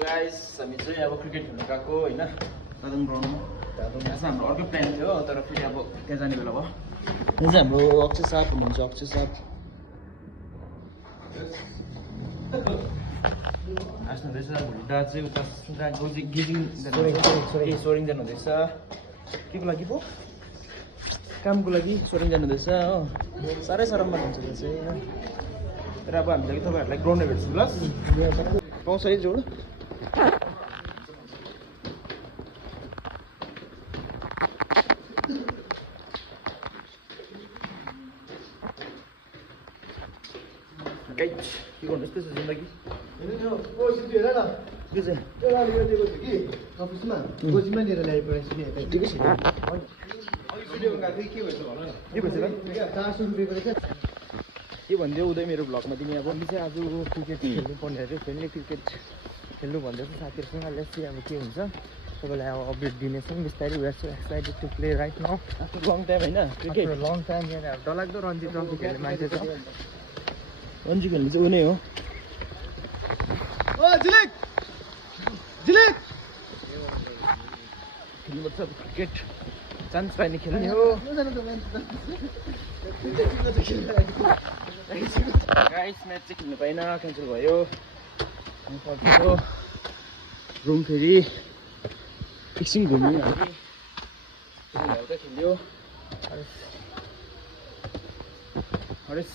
Guys हामी चाहिँ अब क्रिकेट खेल्न गएको होइन तादोङ ग्राउन्डमा त्यहाँ चाहिँ हाम्रो अर्कै प्लान थियो तर फेरि अब त्यहाँ जाने बेला भयो। यहाँ चाहिँ हाम्रो अक्षय साप हुनुहुन्छ अक्षय साप हाँस्नु हुँदैछ भुल्टा चाहिँ उता गेजिङ सोरिङ जानुहुँदैछ के को लागि पो कामको लागि सोरिङ जानुहुँदैछ हो साह्रै सरममा हुन्छ त्यो चाहिँ होइन तर अब हामीले तपाईँहरूलाई ग्राउन्डमा भेट्छौँ ल पाउँछ है जोड के गर्नुहोस् त्यसो जिन्दगी के चाहिँ के भनिदियो उदय मेरो भ्लगमा तिमी अब चाहिँ आज क्रिकेट खेल्नु पर्ने अरे फ्रेन्डली क्रिकेट खेल्नु भन्दैछ साथीहरूसँग लेट्स अब के हुन्छ तपाईँलाई अब अपडेट दिनेछौँ बिस्तारै we are so excited to play right now after long time होइन क्रिकेट लङ टाइम यहाँ डरलाग्दो रन्जी ट्रफी खेल्ने मान्छे छ रन्जी खेल्ने चाहिँ ऊ नै हो खेल्नुपर्छ क्रिकेट चान्स पाइने खेल्ने हो गाइस म्याच चाहिँ खेल्नु पाइनँ क्यान्सल भयो फर्केको रुम फेरि फिक्सिङ घुम्यौँ हामी हल्का खेल्यो हरेस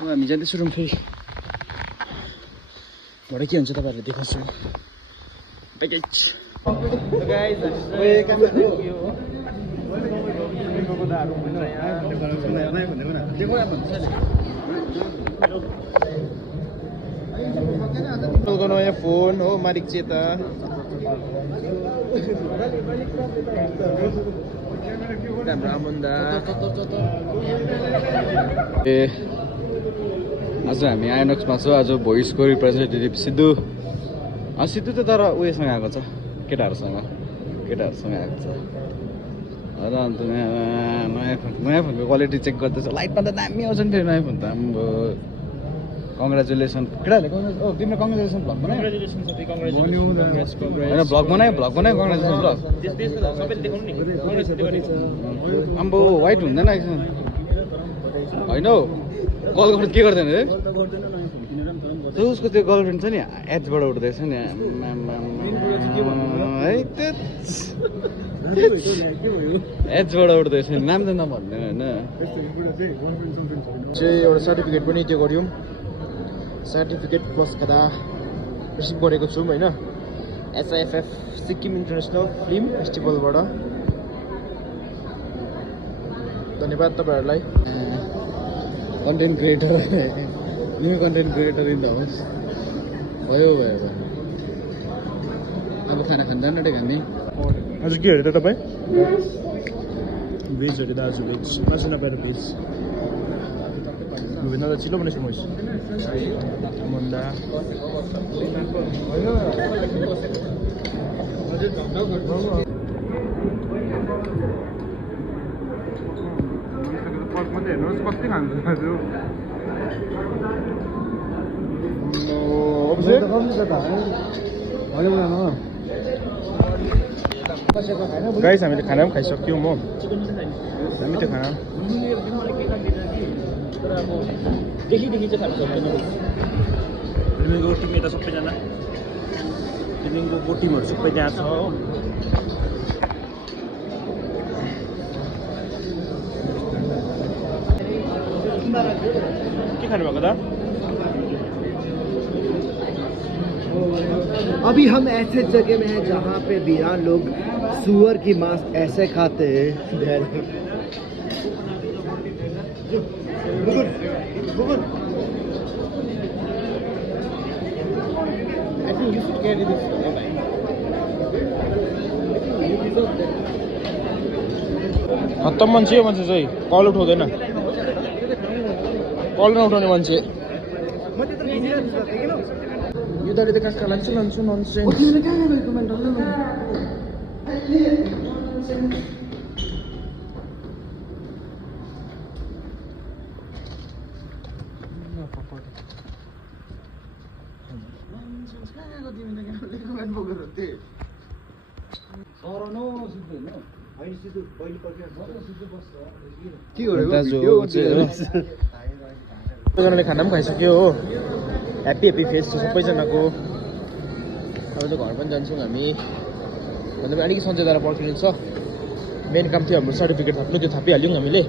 हामी जाँदैछु रुम फेरि भरे के हुन्छ तपाईँहरूले देखाउँछु प्याकेज नयाँ फोन हो मालिक चेता हाम्रो आमन्दा ए आज हामी आइनक्समा छौँ आज भोइसको रिप्रेजेन्टेटिभ सिद्धु सिद्धु त तर उयोसँग आएको छ केटाहरूसँग आएको छ र अन्त नयाँ फोनको क्वालिटी चेक गर्दैछ लाइटमा त दामी आउँछ नि फेरि नयाँ फोन त आम्बो कङ्ग्रेचुलेसन केटाहरूले तिम्रो कङ्ग्रेचुलेसन भ्लग बनायो होइन भ्लग बनायो कङ्ग्रेचुलेसन भ्लग आम्बो वाइट हुँदैन होइन हौ कल गर्नु के गर्दैन अरे त्यो उसको त्यो गर्लफ्रेन्ड छ नि एजबाट उठ्दैछ नि है एजबाट उठ्दैछ नि नाम त नभन्दैन होइन चाहिँ एउटा सर्टिफिकेट पनि त्यो गऱ्यौँ सर्टिफिकेट प्लस खाँदा रिसिभ गरेको छौँ होइन SIFF सिक्किम इन्टरनेसनल फिल्म फेस्टिभलबाट धन्यवाद तपाईँहरूलाई content creator new content creator in the house भयो अब खाना खाँदैन रे खाने आज के हेर्यो त तपाईँ भेज हेऱ्यो त आज भेज मासु नपाएर भेज भुइँदा त चिलो बनाइसक्नु होस् मन्दा पर्क मात्रै हेर्नुहोस् कति खान्छ गाइस हामीले खाना पनि खाइसक्यौँ हो हामी त्यो खाना देखि चाहिँ खानु सक्दैन फिल्मिङको टिम यता सबैजना फिल्मिङको टिमहरू सबै त्यहाँ छ हो के खानु भएको त अभी हम ऐसे जगह में हैं जहाँ पे वीरान लोग सुअर की मांस ऐसे खाते हैं खत्तम मान्छे हो मान्छे चाहिँ कल उठाउँदैन कल नउठाउने मान्छे यो त कहाँ लान्छु सबैजनाले खाना पनि खाइसक्यो हो ह्याप्पी ह्याप्पी फेस छ सबैजनाको अब त घर पनि जान्छौँ हामी भन्दा पनि अलिकति सन्चै दाएर पर्खिनु छ मेन काम थियो हाम्रो सर्टिफिकेट थाप्नु त्यो थापिहाल्यौँ हामीले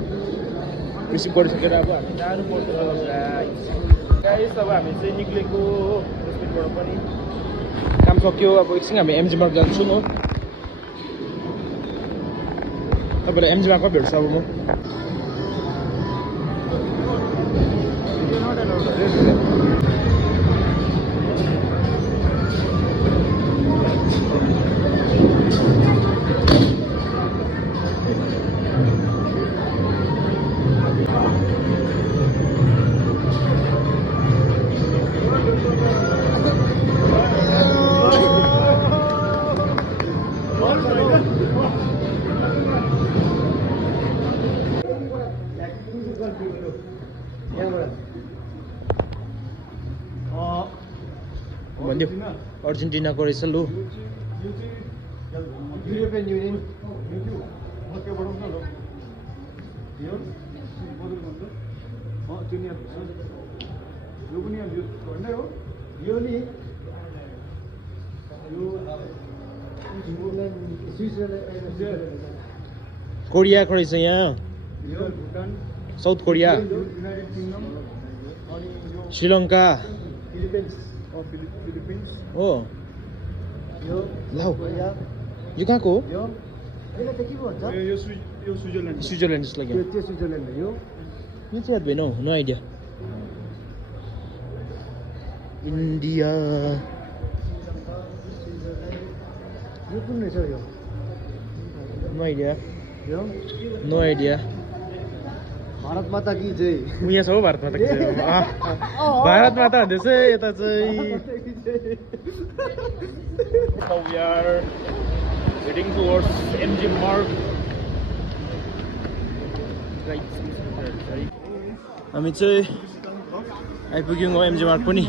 रिसिभ गरिसकेर अब हामी जानु पर्छ गाइस अब हामी चाहिँ निक्लेको हस्पिटलबाट पनि काम सक्यो अब एकछिन हामी एमजी मार्ग जान्छौँ हो तपाईँलाई एमजी मार्गमा भेट्छु अब म भन्यो अर्जेन्टिनाको रहेछ लु युरोपियन युनियन कोरियाको रहेछ यहाँ साउथ कोरिया श्रीलङ्का हो लाउ यो कहाँको हो स्विजरल्यान्ड जस्तो लाग्यो यो चाहिँ याद भएन हौ नो आइडिया इन्डिया यो कुन रहेछ यो no idea no idea Bharat माता की जय ऊ यहाँ छ हौ भारत माता भारत माता भन्दैछ यता चाहिँ Now we are heading towards MG Marg. हामी चाहिँ आइपुग्यौँ हो एमजी मार्ग पनि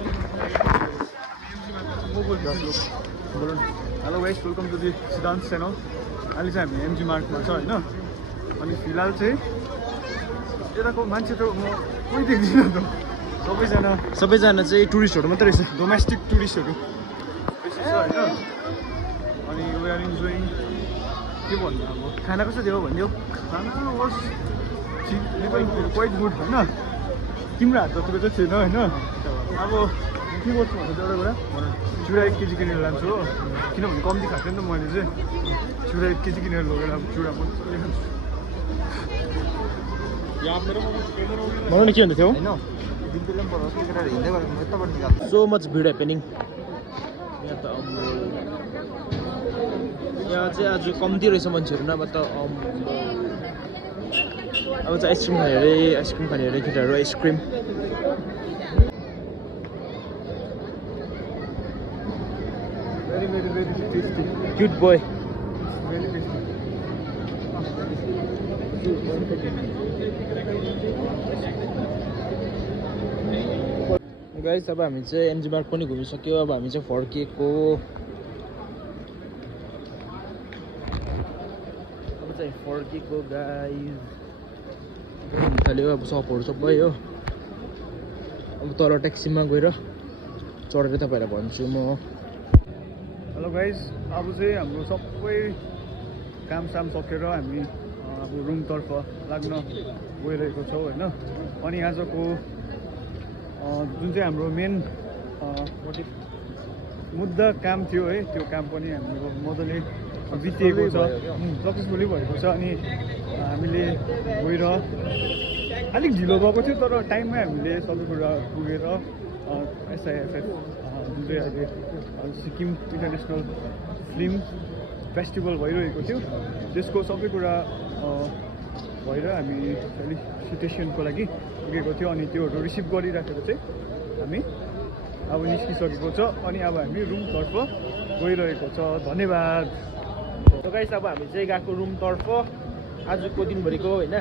hello guys welcome to the Siddhant channel अहिले चाहिँ हामी एमजी मार्गमा छ होइन अनि फिलहाल चाहिँ यताको मान्छे त म कोही देख्दिनँ त सबैजना चाहिँ टुरिस्टहरू मात्रै रहेछ डोमेस्टिक टुरिस्टहरू बेसी छ होइन अनि वी आर इन्जोइङ के भन्नु अब खाना कस्तो थियो भनिदेऊ खाना वाज क्वाइट गुड होइन तिम्रो हात जतिको चाहिँ थिएन होइन अब के गर्छु भन्दा चाहिँ एउटा कुरा चुडा 1 केजी किनेर लान्छु हो किनभने कम्ती खाएको नि त मैले चाहिँ चुडा 1 केजी किनेर लगेर अब चुडा मजाले खान्छु मलाई नि के भन्दै थियो सो मच भिड ह्यापनिङ यहाँ त यहाँ चाहिँ आज कम्ती रहेछ मान्छेहरू नभए त अब चाहिँ आइसक्रिम खाने अरे केटाहरू आइसक्रिम क्युट बोय गाइस अब हामी चाहिँ एमजी मार्ग पनि घुमिसक्यो अब हामी चाहिँ फर्किएको गाइस थाल्यो अब सपहरू सबै हो अब तल ट्याक्सीमा गएर चढेर तपाईँलाई भन्छु म हेलो गाइज अब चाहिँ हाम्रो सबै कामसाम सकेर हामी अब रुमतर्फ लाग्न गइरहेको छौँ होइन अनि आजको जुन चाहिँ हाम्रो मेन मुद्दा काम थियो है त्यो काम पनि हाम्रो मजाले बितिएको छ सक्सेसफुली भएको छ अनि हामीले गएर अलिक ढिलो भएको थियो तर टाइममै हामीले सबै कुरा पुगेर SIFF जुन चाहिँ अहिले सिक्किम इन्टरनेसनल फिल्म फेस्टिभल भइरहेको थियो त्यसको सबै कुरा भएर हामी फेलिसिटेसनको लागि पुगेको थियो अनि त्योहरू रिसिभ गरिराखेर चाहिँ हामी अब निस्किसकेको छ अनि अब हामी रुमतर्फ गइरहेको छ धन्यवाद गाइस अब हामी चाहिँ गएको रुमतर्फ आजको दिनभरिको होइन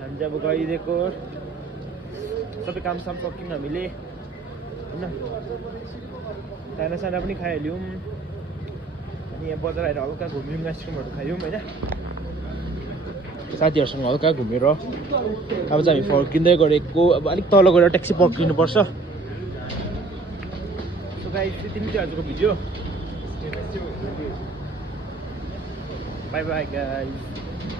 हामी चाहिँ अब गइदिएको सबै कामसाम सक्यौँ हामीले होइन खानासाना पनि खाइहाल्यौँ अनि यहाँ बजार आएर हल्का घुम्यौँ आइसक्रिमहरू खायौँ होइन साथीहरूसँग हल्का घुमेर अब चाहिँ हामी फर्किँदै गरेको अब अलिक तल गएर ट्याक्सी पक्रिनुपर्छ सो गाइस यति नै थियो आजको भिडियो बाई बाई गाइस